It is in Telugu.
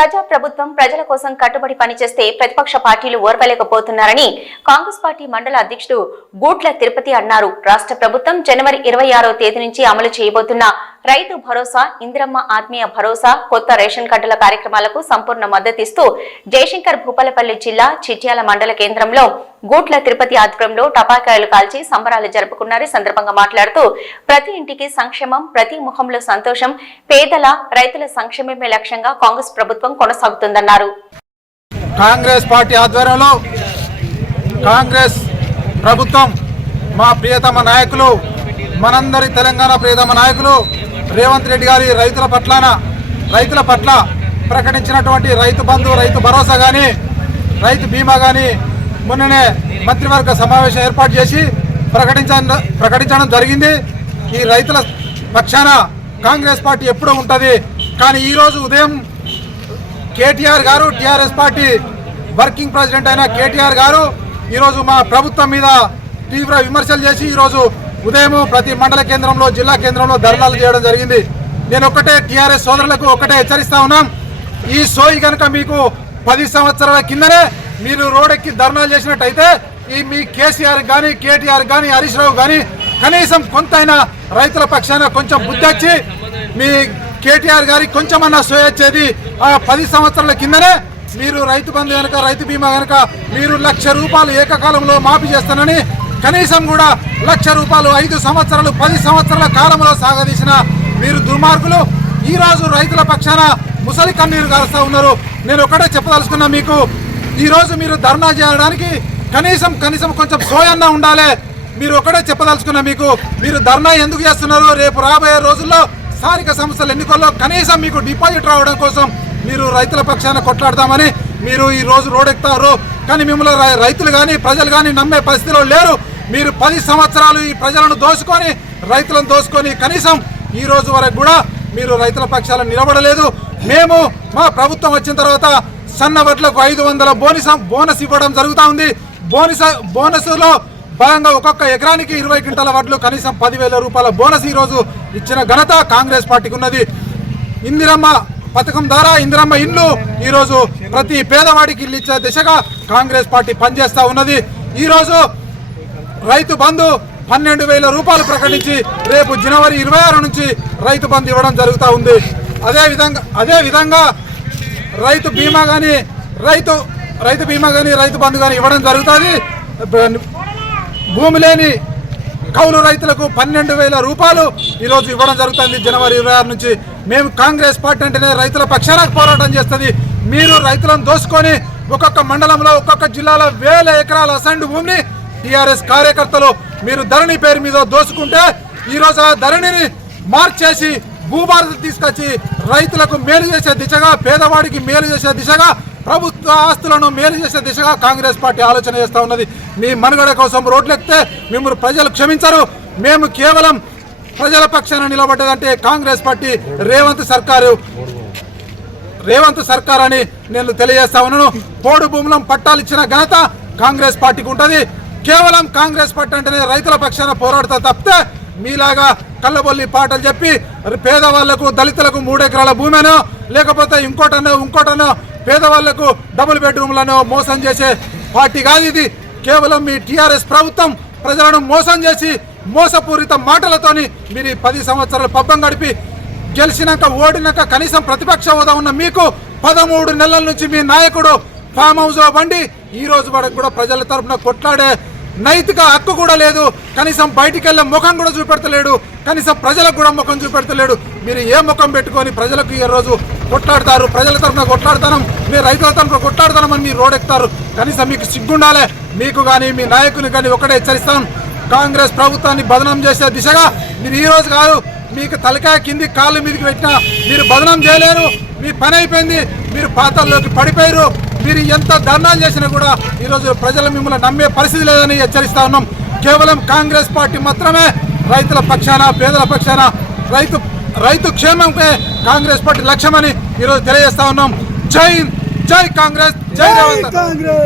ప్రజా ప్రభుత్వం ప్రజల కోసం కట్టుబడి పనిచేస్తే ప్రతిపక్ష పార్టీలు ఓర్వలేకపోతున్నారని కాంగ్రెస్ పార్టీ మండల అధ్యక్షుడు గూట్ల తిరుపతి అన్నారు. రాష్ట్ర ప్రభుత్వం జనవరి 26వ తేదీ నుంచి అమలు చేయబోతున్న రైతు భరోసా, ఇందిరమ్మ ఆత్మీయ భరోసా, కొత్త రేషన్ కార్డుల కార్యక్రమాలకు సంపూర్ణ మద్దతిస్తూ జయశంకర్ భూపాలపల్లి జిల్లా చిట్యాల మండల కేంద్రంలో గూట్ల తిరుపతి ఆధ్వర్యంలో టపాకాయలు కాల్చి సంబరాలు జరుపుకున్నారు. సందర్భంగా మాట్లాడుతూ ప్రతి ఇంటికి సంక్షేమం, ప్రతి ముఖంలో సంతోషం, పేదల రైతుల సంక్షేమమే లక్ష్యంగా కాంగ్రెస్ ప్రభుత్వం కొనసాగుతుందన్నారు. కాంగ్రెస్ పార్టీ ఆధ్వర్యంలో కాంగ్రెస్ ప్రభుత్వం మా ప్రియతమ నాయకులు, మనందరి తెలంగాణ ప్రియతమ నాయకులు రేవంత్ రెడ్డి గారి రైతుల పట్ల ప్రకటించినటువంటి రైతు బంధు, రైతు భరోసా కానీ, రైతు బీమా కానీ మొన్ననే మంత్రివర్గ సమావేశం ఏర్పాటు చేసి ప్రకటించడం జరిగింది. ఈ రైతుల పక్షాన కాంగ్రెస్ పార్టీ ఎప్పుడూ ఉంటుంది. కానీ ఈరోజు ఉదయం కేటీఆర్ గారు, టీఆర్ఎస్ పార్టీ వర్కింగ్ ప్రెసిడెంట్ అయిన కేటీఆర్ గారు ఈరోజు మా ప్రభుత్వం మీద తీవ్ర విమర్శలు చేసి ఈరోజు ఉదయం ప్రతి మండల కేంద్రంలో, జిల్లా కేంద్రంలో ధర్నాలు చేయడం జరిగింది. నేను టీఆర్ఎస్ సోదరులకు ఒకటే హెచ్చరిస్తా ఉన్నాం. ఈ సోయి కనుక మీకు 10 సంవత్సరాల కిందనే మీరు రోడ్డెక్కి ధర్నాలు చేసినట్టయితే ఈ మీ కేసీఆర్ కానీ, కేటీఆర్ కానీ, హరీష్ రావు కానీ కనీసం కొంతైనా రైతుల పక్షాన కొంచెం బుద్ధి వచ్చి మీ కేటీఆర్ గారికి కొంచెమన్నా సోయి వచ్చేది. ఆ 10 సంవత్సరాల కిందనే మీరు రైతు బంధు కనుక, రైతు బీమా కనుక మీరు ₹1,00,000 ఏకకాలంలో మాఫీ చేస్తానని కనీసం కూడా ₹1,00,000 5 సంవత్సరాలు 10 సంవత్సరాల కాలంలో సాగదీసిన మీరు దుర్మార్గులు ఈరోజు రైతుల పక్షాన ముసలి కన్నీరు గారుస్తూ ఉన్నారు. నేను ఒకటే చెప్పదలుచుకున్నా, మీకు ఈరోజు మీరు ధర్నా చేయడానికి కనీసం కొంచెం సోయన్నా ఉండాలి. మీరు ఒకటే చెప్పదలుచుకున్నా, మీరు ధర్నా ఎందుకు చేస్తున్నారు? రేపు రాబోయే రోజుల్లో స్థానిక సంస్థల ఎన్నికల్లో కనీసం మీకు డిపాజిట్ రావడం కోసం మీరు రైతుల పక్షాన కొట్లాడతామని మీరు ఈ రోజు రోడ్డెక్కుతారు. కానీ మిమ్మల్ని రైతులు కానీ, ప్రజలు కానీ నమ్మే పరిస్థితిలో లేరు. మీరు 10 సంవత్సరాలు ఈ ప్రజలను దోసుకొని, రైతులను దోసుకొని కనీసం ఈ రోజు వరకు కూడా మీరు రైతుల పక్షాలను నిలబడలేదు. మేము మా ప్రభుత్వం వచ్చిన తర్వాత సన్న వడ్లకు 500 బోనస్ ఇవ్వడం జరుగుతూ ఉంది. బోనస్లో భాగంగా ఒక్కొక్క ఎకరానికి 20 క్వింటాల వడ్లు కనీసం ₹10,000 బోనస్ ఈరోజు ఇచ్చిన ఘనత కాంగ్రెస్ పార్టీకి ఉన్నది. ఇందిరమ్మ పథకం ద్వారా ఇందిరమ్మ ఇల్లు ఈరోజు ప్రతి పేదవాడికి ఇల్లు ఇచ్చే దిశగా కాంగ్రెస్ పార్టీ పనిచేస్తూ ఉన్నది. ఈరోజు రైతు బంధు ₹12,000 ప్రకటించి రేపు జనవరి 26 నుంచి రైతు బంధు ఇవ్వడం జరుగుతూ ఉంది. అదేవిధంగా రైతు బీమా కానీ, రైతు బంధు కానీ ఇవ్వడం జరుగుతుంది. భూమి లేని కౌలు రైతులకు ₹12,000 ఈరోజు ఇవ్వడం జరుగుతుంది జనవరి 26 నుంచి. మేము కాంగ్రెస్ పార్టీ అంటేనే రైతుల పక్షాన పోరాటం చేస్తుంది. మీరు రైతులను దోసుకొని ఒక్కొక్క మండలంలో, ఒక్కొక్క జిల్లాలో 1000 ఎకరాల అసైన్డ్ భూమిని టీఆర్ఎస్ కార్యకర్తలు మీరు ధరణి పేరు మీద దోసుకుంటే ఈరోజు ఆ ధరణిని మార్చేసి భూభారతి తీసుకొచ్చి రైతులకు మేలు చేసే దిశగా, పేదవాడికి మేలు చేసే దిశగా, ప్రభుత్వ ఆస్తులను మేలు చేసే దిశగా కాంగ్రెస్ పార్టీ ఆలోచన చేస్తూ ఉన్నది. మీ మనుగడ కోసం రోడ్లెక్కితే మిమ్మల్ని ప్రజలు క్షమించరు. మేము కేవలం ప్రజల పక్షాన నిలబడ్డదంటే కాంగ్రెస్ పార్టీ రేవంత్ సర్కార్ అని నేను తెలియజేస్తా ఉన్నాను. పోడు భూములను పట్టాలు ఇచ్చిన ఘనత కాంగ్రెస్ పార్టీకి ఉంటుంది. కేవలం కాంగ్రెస్ పార్టీ అంటేనే రైతుల పక్షాన పోరాడుతా తప్పితే మీలాగా కళ్ళబొల్లి పాటలు చెప్పి పేదవాళ్లకు, దళితులకు 3 ఎకరాల భూమినో లేకపోతే ఇంకోటనో పేదవాళ్లకు డబుల్ బెడ్రూమ్లను మోసం చేసే పార్టీ కాదు ఇది. కేవలం మీ టీఆర్ఎస్ ప్రభుత్వం ప్రజలను మోసం చేసి మోసపూరిత మాటలతోని మీరు 10 సంవత్సరాలు పబ్బం గడిపి గెలిచినాక, ఓడినాక కనీసం ప్రతిపక్ష హోదా ఉన్న మీకు 13 నెలల నుంచి మీ నాయకుడు ఫామ్ హౌస్ బండి ఈ రోజు వరకు కూడా ప్రజల తరఫున కొట్లాడే నైతిక హక్కు కూడా లేదు. కనీసం బయటికి వెళ్ళే ముఖం కూడా చూపెడతలేడు. కనీసం ప్రజలకు కూడా ముఖం చూపెడతలేడు. మీరు ఏ ముఖం పెట్టుకొని ప్రజలకు ఈ రోజు కొట్లాడతారు? ప్రజల తరఫున కొట్లాడతాం, మీరు రైతుల తరఫున కొట్లాడతామని మీరు రోడ్డెక్కుతారు. కనీసం మీకు సిగ్గుండాలి. మీకు కానీ, మీ నాయకుని కానీ ఒకటే హెచ్చరిస్తాం, కాంగ్రెస్ ప్రభుత్వాన్ని బదనాం చేసే దిశగా మీరు ఈ రోజు కాదు, మీకు తలకాయ కింది కాళ్ళ మీదకి పెట్టినా మీరు బదనాం చేయలేరు. మీ పని అయిపోయింది. మీరు పాతాల్లోకి పడిపోయారు. మీరు ఎంత ధర్నాలు చేసినా కూడా ఈరోజు ప్రజలు మిమ్మల్ని నమ్మే పరిస్థితి లేదని హెచ్చరిస్తా ఉన్నాం. కేవలం కాంగ్రెస్ పార్టీ మాత్రమే రైతుల పక్షాన, పేదల పక్షాన, రైతు క్షేమంకే కాంగ్రెస్ పార్టీ లక్ష్యమని ఈరోజు తెలియజేస్తా ఉన్నాం. జై కాంగ్రెస్, జై రేవంత్.